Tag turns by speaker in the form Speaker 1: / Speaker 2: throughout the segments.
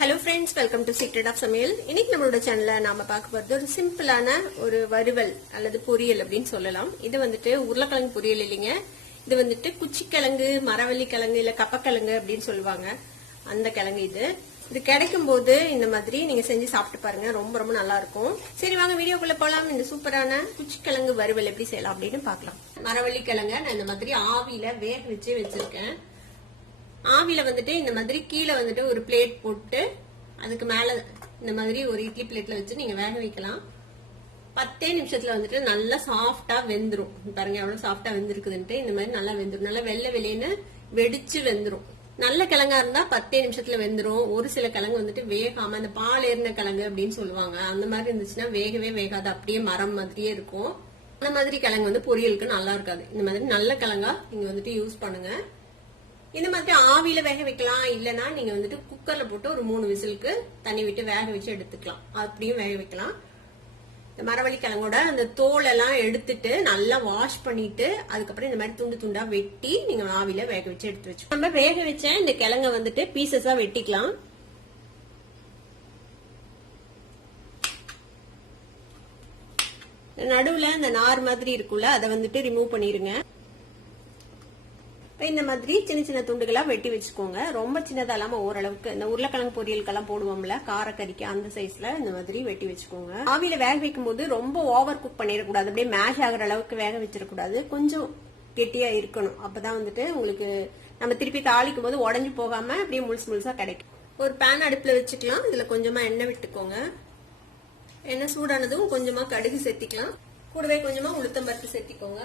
Speaker 1: Hello friends welcome to secret of சமையல் இன்னைக்கு நம்மளோட சேனல்ல நாம பார்க்க போகிறது ஒரு சிம்பிளான ஒரு வறுவல் அல்லது பொரியல் அப்படின்னு சொல்லலாம். இது வந்துட்டு உருளைக்கிழங்கு பொரியல் இல்லைங்க. இது வந்துட்டு குச்சிக்கிழங்கு மரவள்ளி கிழங்கு இல்ல கப்பக்கிழங்கு அப்படின்னு சொல்லுவாங்க. அந்த கிழங்கு இது. இது கிடைக்கும் போது இந்த மாதிரி நீங்க செஞ்சு சாப்பிட்டு பாருங்க. ரொம்ப ரொம்ப நல்லா இருக்கும் சரி வாங்க வீடியோக்குள்ள போலாம். இந்த சூப்பரான குச்சிக்கிழங்கு வறுவல் எப்படி செய்யலாம் அப்படின்னு பார்க்கலாம். மரவள்ளி கிழங்க நான் இந்த மாதிரி ஆவியில வேக வச்சு வச்சிருக்கேன். ஆவில வந்துட்டு இந்த மாதிரி கீழே வந்துட்டு ஒரு பிளேட் போட்டு அதுக்கு மேல இந்த மாதிரி ஒரு இட்லி பிளேட்ல வச்சு நீங்க வேக வைக்கலாம். பத்தே நிமிஷத்துல வந்துட்டு நல்லா சாஃப்டா வெந்துரும். பாருங்க எவ்வளவு சாஃப்டா வெந்திருக்குதுன்ட்டு. இந்த மாதிரி நல்லா வெந்துரும். நல்லா வெள்ளை வெளியேன்னு வெடிச்சு வெந்துரும். நல்ல கிழங்கா இருந்தா பத்தே நிமிஷத்துல வெந்துரும். ஒரு சில கிழங்கு வந்துட்டு வேகாம அந்த பால் ஏறின கிழங்கு அப்படின்னு சொல்லுவாங்க. அந்த மாதிரி இருந்துச்சுன்னா வேகவே வேகாது. அப்படியே மரம் மாதிரியே இருக்கும். அந்த மாதிரி கிழங்கு வந்து பொரியலுக்கு நல்லா இருக்காது. இந்த மாதிரி நல்ல கிழங்கா நீங்க வந்துட்டு யூஸ் பண்ணுங்க. இந்த மாதிரி ஆவியில வேக வைக்கலாம் இல்லைன்னா நீங்க வந்துட்டு குக்கர்ல போட்டு ஒரு மூணு விசிலுக்கு தண்ணி விட்டு வேக வச்சு எடுத்துக்கலாம். அப்படியும் வேக வைக்கலாம். இந்த மரவள்ளி கிழங்கோட அந்த தோல் எல்லாம் எடுத்துட்டு நல்லா வாஷ் பண்ணிட்டு அதுக்கப்புறம் இந்த மாதிரி துண்டு துண்டா வெட்டி நீங்க ஆவில வேக வச்சு எடுத்து வச்சு நம்ம வேக வச்ச இந்த கிழங்க வந்துட்டு பீசஸா வெட்டிக்கலாம். நடுவுல இந்த நார் மாதிரி இருக்குல்ல அதை வந்துட்டு ரிமூவ் பண்ணிருங்க. இந்த மாதிரி சின்ன சின்ன துண்டுகளா வெட்டி வச்சுக்கோங்க. ரொம்ப சின்னதா இல்லாம ஓரளவுக்கு இந்த உருளைக்கிழங்கு பொரியலுக்கெல்லாம் போடுவோம்ல காரக்கறிக்கு அந்த சைஸ்ல இந்த மாதிரி வெட்டி வச்சுக்கோங்க. ஆவியில வேக வைக்கும் போது ரொம்ப ஓவர் குக் பண்ணிடக்கூடாது. அப்படியே மேஷ் ஆகிற அளவுக்கு வேக வச்சிடக்கூடாது. கொஞ்சம் கெட்டியா இருக்கணும். அப்பதான் வந்துட்டு உங்களுக்கு நம்ம திருப்பி தாளிக்கும் போது உடஞ்சு போகாம அப்படியே முழுசு முழுசா கிடைக்கும். ஒரு பேன் அடுப்புல வச்சுக்கலாம். இதுல கொஞ்சமா எண்ணெய் விட்டுக்கோங்க. எண்ணெய் சூடானதும் கொஞ்சமா கடுகு சேர்த்திக்கலாம் கூடவே கொஞ்சமா உளுத்தம் பருப்பு சேர்த்திக்கோங்க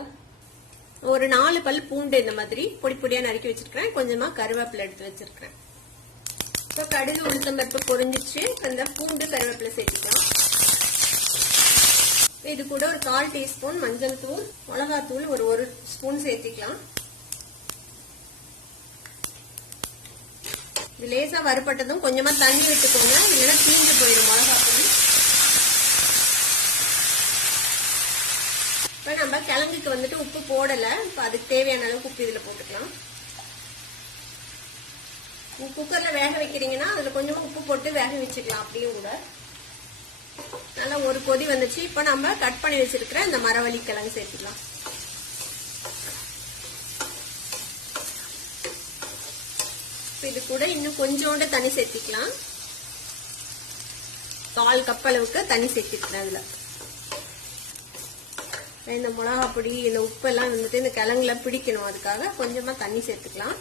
Speaker 1: ஒரு நாலு பல் பூண்டு இந்த மாதிரி பொடி பொடியா நறுக்கி வச்சிருக்கிறேன். கொஞ்சமா கருவேப்பிலை எடுத்து வச்சிருக்கிறேன். இப்போ கடுகு உளுத்தம் பருப்பு பொரிஞ்சிச்சு. அந்த பூண்டு கருவேப்பிலை சேர்த்திக்கலாம். இது கூட ஒரு கால் டீஸ்பூன் மஞ்சள் தூள் மிளகாத்தூள் ஒரு ஒரு ஸ்பூன் சேர்த்திக்கலாம். லேசா வறுபட்டதும் கொஞ்சமா தண்ணி விட்டுக்கோங்க. இல்லைன்னா தீஞ்சு போயிடும் மிளகாத்தூள். நம்ம கிழங்குக்கு வந்துட்டு உப்பு போடல. இப்போ அதுக்கு தேவையான அளவுக்கு உப்பு இதில் போட்டுக்கலாம். குக்கர்ல வேக வைக்கிறீங்கன்னா அதுல கொஞ்சமா உப்பு போட்டு வேக வச்சுக்கலாம் அப்படியும் கூட. நல்லா ஒரு கொதி வந்துச்சு. இப்ப நம்ம கட் பண்ணி வச்சிருக்கிற இந்த மரவள்ளி கிழங்கு சேர்த்துக்கலாம். இது கூட இன்னும் கொஞ்சோண்டு தண்ணி சேர்த்திக்கலாம். கால் கப் அளவுக்கு தண்ணி சேர்த்திக்கலாம் அதுல. இந்த மிளகா பொடி இந்த உப்பெல்லாம் வந்துட்டு இந்த கிழங்குல பிடிக்கணும். அதுக்காக கொஞ்சமாக தண்ணி சேர்த்துக்கலாம்.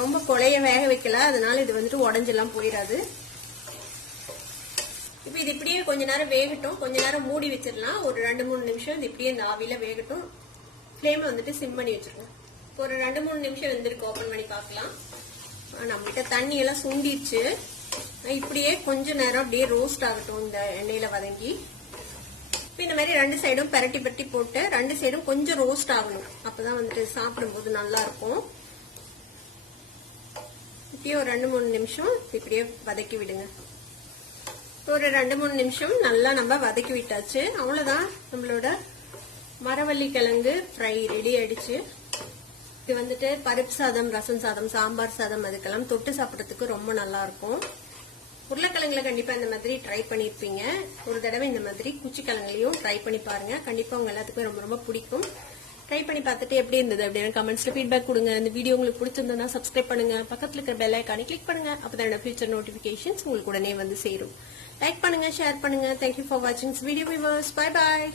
Speaker 1: ரொம்ப கொலைய வேக வைக்கல. அதனால இது வந்துட்டு உடஞ்செல்லாம் போயிடாது இப்போ இது இப்படியே கொஞ்ச நேரம் வேகட்டும். கொஞ்ச நேரம் மூடி வச்சிடலாம். ஒரு ரெண்டு மூணு நிமிஷம் இது இப்படியே இந்த ஆவியில் வேகட்டும். ஃப்ளேமை வந்துட்டு சிம் பண்ணி வச்சிருக்கோம் ஒரு ரெண்டு மூணு நிமிஷம் வெந்திருக்கு. ஓப்பன் பண்ணி பார்க்கலாம். நம்மகிட்ட தண்ணியெல்லாம் சுண்டிடுச்சு. இப்படியே கொஞ்ச நேரம் அப்படியே ரோஸ்ட் ஆகட்டும். இந்த எண்ணெயில் வதங்கி. இந்த மாதிரி ரெண்டு சைடும் பெரட்டி பெரட்டி போட்டு ரெண்டு சைடும் கொஞ்சம் ரோஸ்ட் ஆகணும். அப்பதான் வந்துட்டு சாப்பிடும்போது நல்லா இருக்கும். இப்படியே ஒரு ரெண்டு மூணு நிமிஷம் இப்படியே வதக்கி விடுங்க. ஒரு ரெண்டு மூணு நிமிஷம் நல்லா நம்ம வதக்கி விட்டாச்சு. அவ்வளவுதான் நம்மளோட மரவள்ளி கிழங்கு ஃப்ரை ரெடி ஆயிடுச்சு. இது வந்துட்டு பருப்பு சாதம் ரசம் சாதம் சாம்பார் சாதம் அதுக்கெல்லாம் தொட்டு சாப்பிட்றதுக்கு ரொம்ப நல்லா இருக்கும். உருளைக்கிழங்குல கண்டிப்பா இந்த மாதிரி ட்ரை பண்ணிருப்பீங்க. ஒரு தடவை இந்த மாதிரி குச்சிக்கிழங்குலையும் ட்ரை பண்ணி பாருங்க. கண்டிப்பா உங்க எல்லாத்துக்கும் ரொம்ப ரொம்ப பிடிக்கும். ட்ரை பண்ணி பார்த்துட்டு எப்படி இருந்தது அப்படின்னு கமெண்ட்ஸ்ல ஃபீட்பேக் கொடுங்க. இந்த வீடியோ உங்களுக்கு பிடிச்சிருந்தா சப்ஸ்கிரைப் பண்ணுங்க. பக்கத்துல இருக்கிற பெல் ஐக்கானை கிளிக் பண்ணுங்க. அப்பதான் என்னோட ஃபியூச்சர் நோட்டிபிகேஷன்ஸ் உங்களுக்கு உடனே வந்து சேரும். லைக் பண்ணுங்க ஷேர் பண்ணுங்க. தேங்க்யூ ஃபார் வாட்சிங் வீடியோ விவர்ஸ் பை பாய்